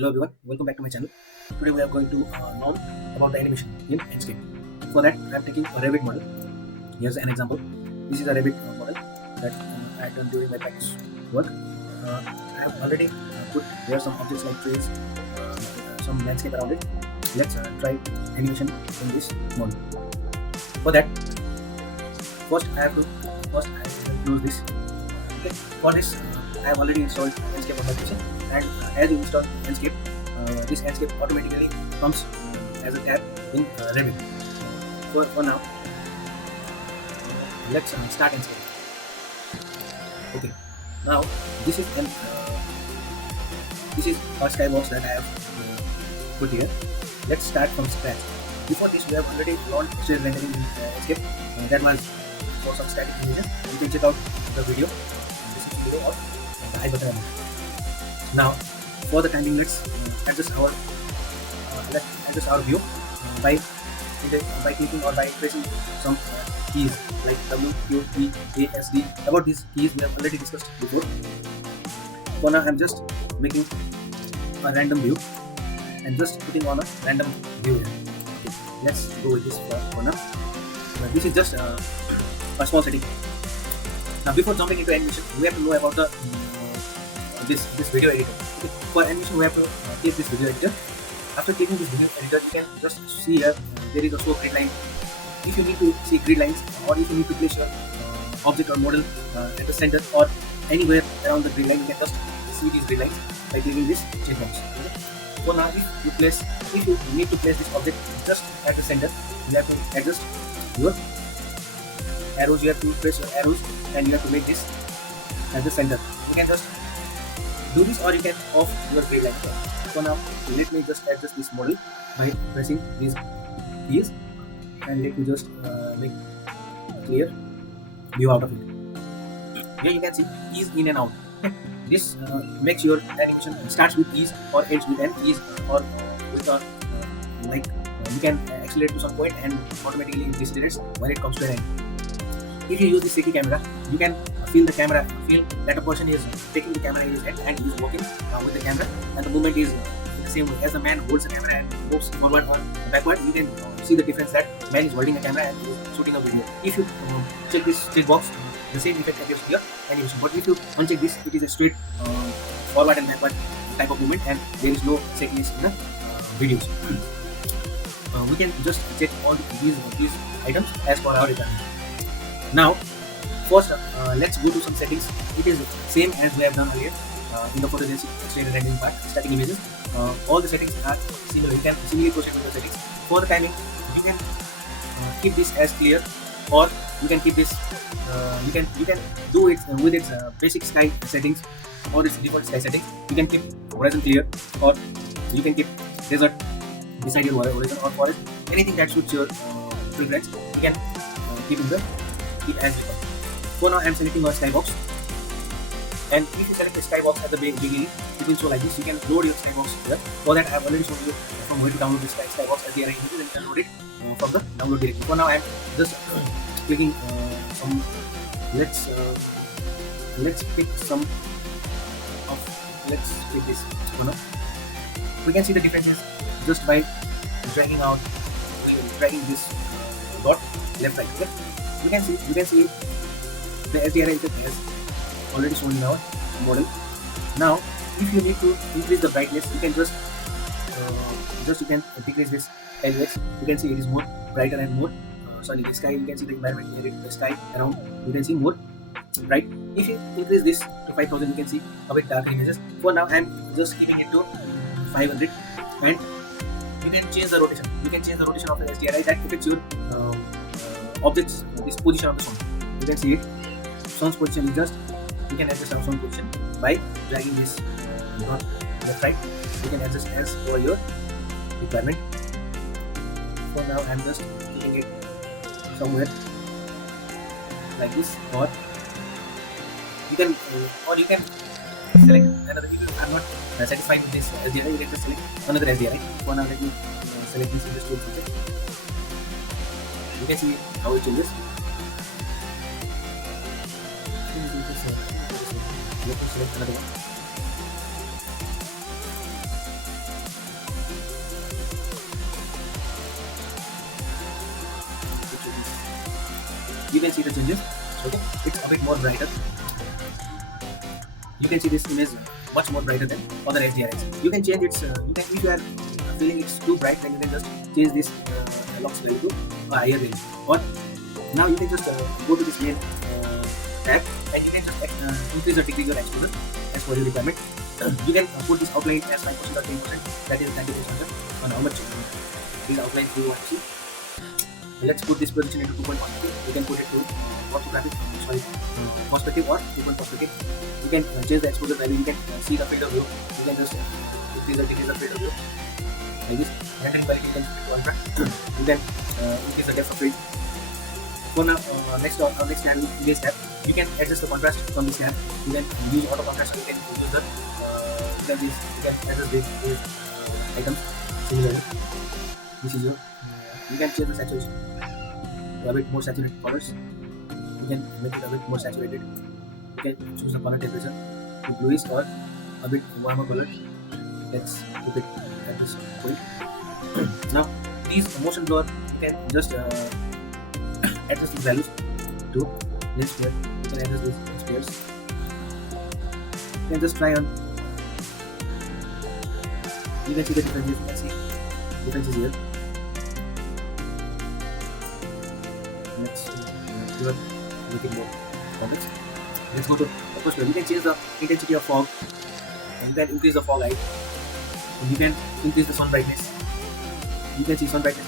Hello everyone, welcome back to my channel. Today we are going to learn about the animation in Enscape. For that, I am taking a Revit model. Here's an example. This is a Revit model that I have done during my practice work. I have already put there some objects like trees, some landscape around it. Let's try animation in this model. For that, first I have to close this. Okay. For this, I have already installed Enscape on my PC, and as you install Enscape, this Enscape automatically comes as a tab in Revit. For now, let's start Enscape. Okay. Now this is a skybox that I have put here. Let's start from scratch. Before this, we have already learned exterior rendering in Enscape. That was for some static images. You can check out the video. This is the video of the I button. Now, for the time being, let's adjust our view by clicking or by pressing some keys like W, Q, E, A, S, D. About these keys we have already discussed before. For now, I'm just making a random view and just putting on a random view here. Okay, let's go with this for now. This is just a small setting. Now, before jumping into animation, we have to know about the this video editor. Okay. For animation, we have to take this video editor. After taking this video editor, you can just see here there is also a grid line. If you need to see grid lines, or if you need to place your object or model at the center or anywhere around the grid line, you can just see these grid lines by clicking this checkbox. Okay. So now, if you need to place this object just at the center, you have to adjust your arrows. You have to press your arrows, and you have to make this at the center. You can just do this, or you can off your grid line. So now, let me just adjust this model by pressing these keys, and let me just make a clear view out of it. Here you can see ease in and out. This makes your animation starts with ease or ends with an ease, or with a you can accelerate to some point and automatically decelerates when it comes to an end. If you use the sticky camera, you can feel that a person is taking the camera in his hand and he is walking with the camera, and the movement is in the same way. As the man holds the camera and moves forward or backward, you can see the difference that man is holding a camera and he is shooting a video. If you check this checkbox, the same effect appears to your animation. But if you uncheck this, it is a straight forward and backward type of movement, and there is no settings in the videos. We can just check all these items as per our requirement. Now, first, let's go to some settings. It is same as we have done earlier in the Photorealistic exterior rendering part, static images. All the settings are similar. You can simply proceed with the settings. For the timing, you can keep this as clear, or you can keep this. You can do it with its basic sky settings or its default sky settings. You can keep horizon clear, or you can keep desert beside your horizon, or forest. Anything that suits your preference, you can keep as default. For now, I am selecting a skybox, and if you select a skybox at the beginning, it will show like this. You can load your skybox here. For that, I have already shown you from where to download this skybox as the images, and you can load it from the download directory. For now, I am just clicking some. Let's pick some of. Let's pick this one up. We can see the differences just by dragging this dot left right. Okay? You can see the SDRI effect has already shown in our model. Now, if you need to increase the brightness, you can just you can decrease this LUX. You can see it is more brighter and more. The sky, you can see the environment here, the sky around, you can see more bright. If you increase this to 5000, you can see a bit darker images. For now, I am just keeping it to 500, and you can change the rotation. You can change the rotation of the SDRI that affects your objects, this position of the sun. You can see it. Sun's position is just, you can adjust our sun position by dragging this dot left right. You can adjust as per your requirement. For now, I am just keeping it somewhere like this, or you can select another. If you are not satisfied with this SDRI, you can just select another SDRI. For now, let me select this industrial project. You can see how it changes. Let me select another one. you can see the changes. Okay, it's a bit more brighter. You can see this image much more brighter than other HDRIs. You can change its, you can, if you are feeling it's too bright, then you can just change this lux value to a higher range. Or now you can just go to this main tab, and you can just increase or decrease your exposure as per your requirement. You can put this outline as 5% or 10%, that is 90% on how much these outlines you want to see. Let's put this position into 2 point perspective. You can put it to orthographic, perspective or 2 point perspective. You can change the exposure value. You can see the field of view. You can just increase or decrease the field of view like this. Rendering quality you can put it to ultra. You can increase the depth of field. For now, next tab is image tab. You can adjust the contrast from this tab. You can use auto contrast. You can use the you can adjust these items similarly. This is your. You can change the saturation to a bit more saturated colors. You can make it a bit more saturated. You can choose the color temperature to bluish or a bit warmer color. Let's keep it at this point. Now, these motion blur, you can just adjust these values to lens flare. You can adjust these lens flares. You can just try on. You can see the differences. You can see differences here. Let's make it more complex. Let's go to the first one. You can change the intensity of fog, and you can increase the fog height, and you can increase the sun brightness. You can see sun brightness,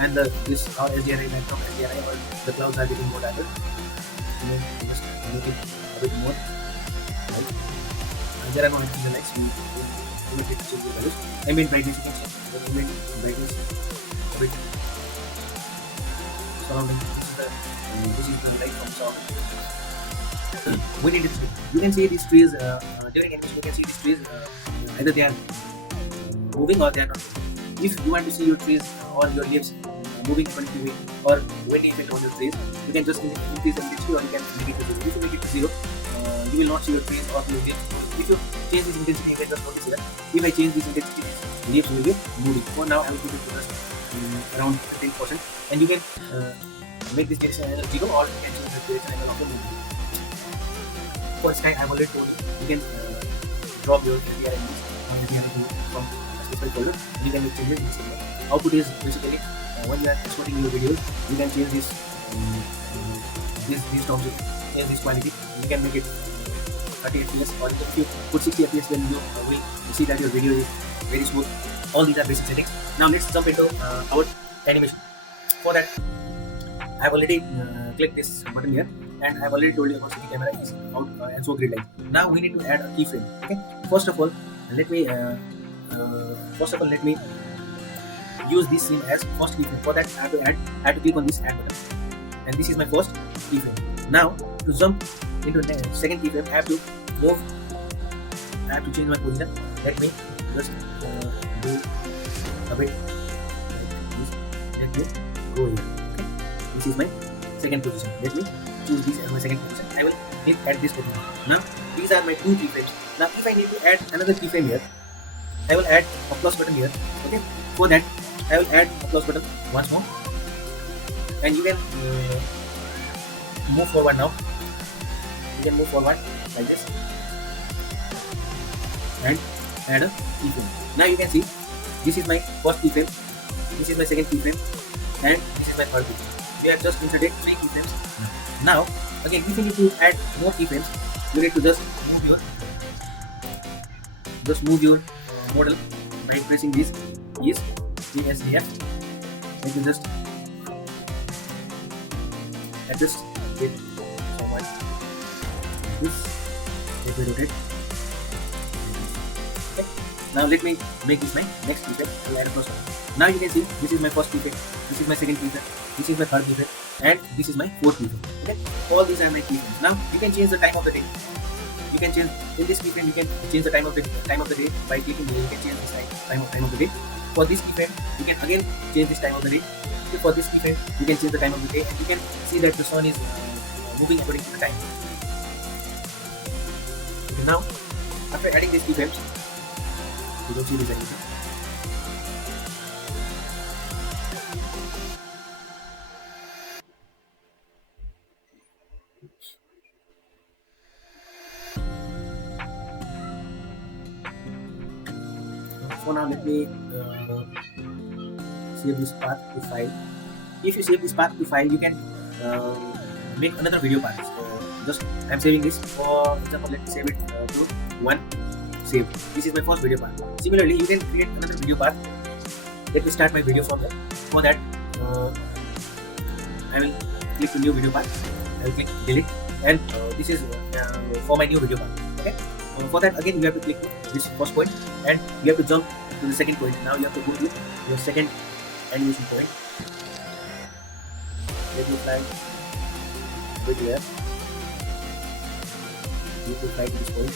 and this our SDRI went from SDRI, or the clouds are getting more darker. You can just make it a bit more light. And there are no additional lights. You can change the values. Ambient brightness, you can change the ambient brightness a bit surrounding. This is the light from sound. We need this. You can see these trees during animation. You can see these trees either they are moving or they are not. If you want to see your trees or your leaves moving according to wind or windy effect on your trees, you can just increase the intensity, or you can make it to zero. If you make it to zero, you will not see your trees or your leaves. If you change this intensity, you can just notice that if I change this intensity, leaves will be moving. For now, I will keep it to just around 15%, and you can make this direction angle 0, or you can change the direction angle of the movie. For sky, I have already told you can drop your SDR from a specific folder, and you can make changes in this area. Output is basically when you are exporting your videos, you can change this these terms, change this quality. You can make it 30 fps, or if you put 60 fps, then you will see that your video is very smooth. All these are basic settings. Now let's jump into our animation. For that, I have already clicked this button here, and I have already told you about city camera is out and so grid line. Now we need to add a keyframe. Okay. First of all, let me use this scene as first keyframe. For that, I have to click on this add button, and this is my first keyframe. Now to jump into the second keyframe, I have to change my position. Let me just do a bit like this. Let me go here. Okay. This is my second position. Let me choose this as my second position. I will hit add this button. Now these are my two keyframes. Now if I need to add another keyframe here, I will add a plus button here. Okay. For that, I will add a plus button once more, and you can move forward now. You can move forward like this and add a keyframe. Now you can see this is my first keyframe, this is my second keyframe, and this is my third keyframe. We have just inserted 3 keyframes. Now again, if you need to add more keyframes, you need to just move your model by pressing this is ESDF. You can just adjust it somewhat like this. Let me rotate. Okay. Now let me make this my next keyframe. To add a first one. Now you can see this is my first keyframe, this is my second keyframe, this is my third keyframe, and this is my fourth keyframe. Okay. All these are my keyframes. Now you can change the time of the day. You can change in this keyframe. You can change the time of the day by clicking here. You can change this time of the day. For this keyframe, you can again change this time of the day. Okay, for this keyframe, you can change the time of the day, and you can see that the sun is moving according to the time. Okay, now, after adding these keyframes, you can see this animation. for now, let me save this path to file. If you save this path to file, you can make another video path. Just I'm saving this. For example, let me save it to one. Save. This is my first video path. Similarly, you can create another video path. Let me start my video from there. For that, I will click to new video path. I will click delete, and this is for my new video path. Okay. For that, again, you have to click this first point, and you have to jump to the second point. Now you have to go to your second animation point. Let me fly with here. You have to fly to this point,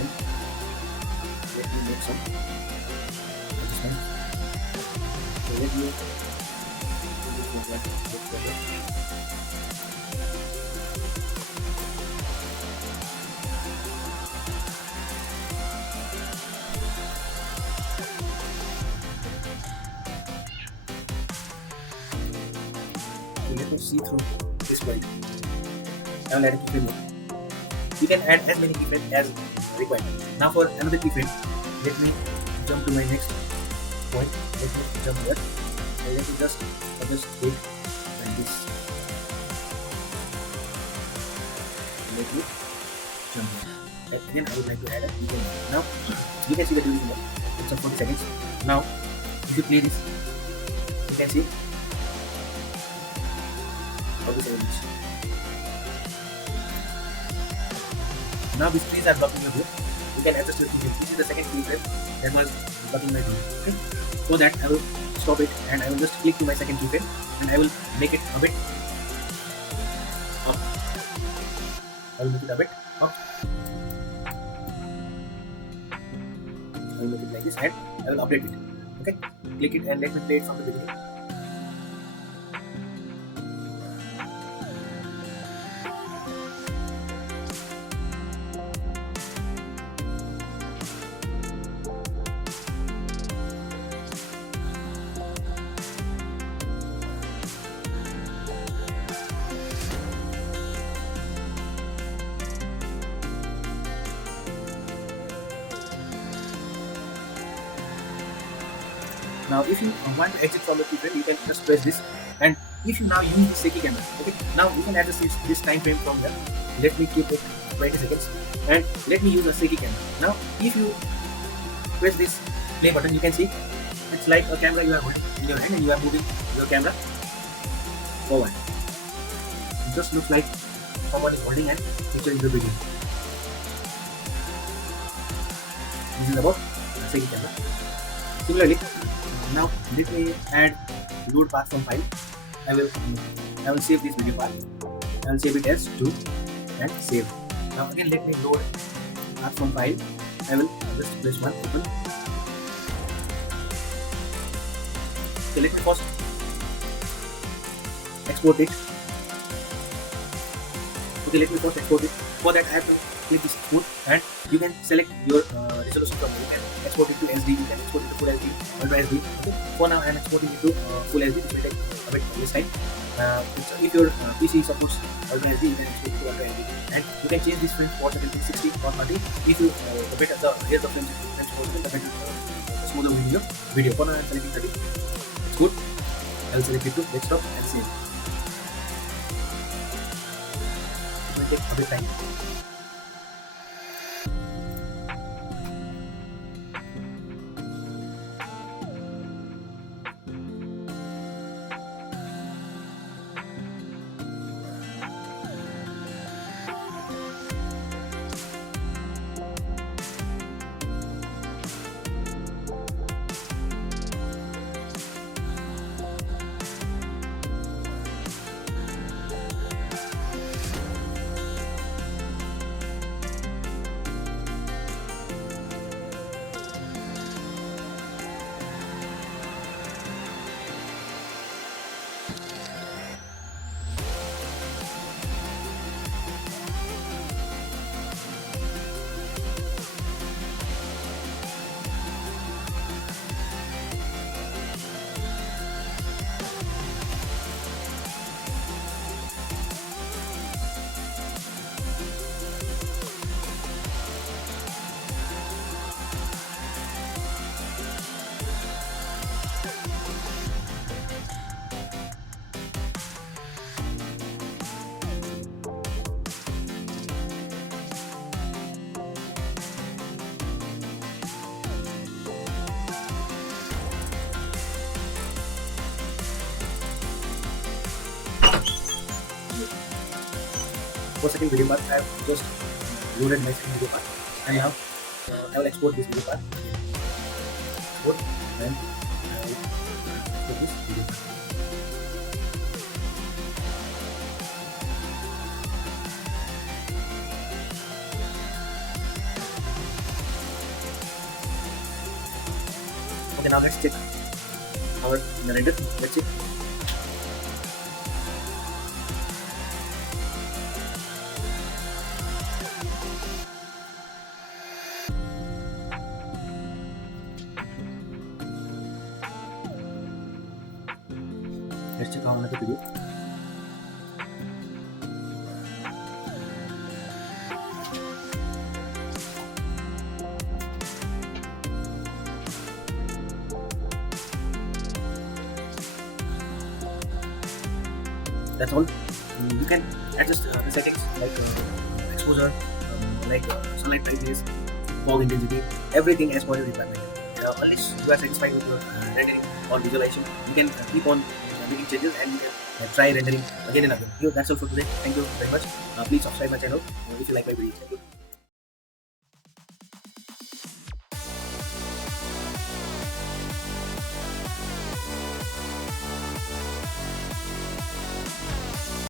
and let me make some adjustment. So let me let me see through this point. Now let it keyframe. You can add as many keyframes as required. Now for another keyframe, let me jump to my next point. Let me jump here, and let me just adjust it like this. Let me jump here. And again, I would like to add a keyframe. Now you can see the duration here. It's 40 seconds. Now if you play this, you can see how this will reach. Now these trees are blocking your view. You can adjust your keyframe. This is the second keyframe that was blocking my view. Okay. So that I will stop it, and I will just click to my second keyframe, and I will make it a bit up. I will make it a bit up. I will make it like this, and I will update it. Okay. Click it and let me play it from the beginning. Now if you want to exit from the keyframe, you can just press this, and if you now use the shaky camera, okay, now you can adjust this time frame from there. Let me keep it 20 seconds, and let me use a shaky camera. Now if you press this play button, you can see it's like a camera you are holding in your hand, and you are moving your camera forward. It just looks like someone is holding and picture in the video. This is about shaky camera. Similarly, now let me add load path from file. I will save this video path. I will save it as 2 and save. Now again, let me load path from file. I will just press 1 open. So let me first export it. Okay, let me first export it. For that, I have to click this export, and you can select your resolution from here. You can export it to SD, you can export it to full SD, ultra SD. Okay. For now, I am exporting it to full SD. It will take a bit this time. If your PC supports ultra SD, you can export it to ultra SD, and you can change this frame for 60 or 30. If you the better the here the frames the better the smoother will be your video. For now, I am selecting 30. It's good. I will select it to desktop and save. It will take a bit time. for second video part, I have just loaded my second video part, and now I will export this video part. Export, and I will export this video part. Okay, now let's check our render. Let's check. Let's check another video. That's all. You can adjust the settings like exposure, like sunlight brightness, fog intensity, everything as per your requirement. Unless you are satisfied with your rendering or visualization, you can keep on making changes, and you can try rendering again and again. That's all for today. Thank you very much. Please subscribe my channel if you like my videos. Thank you.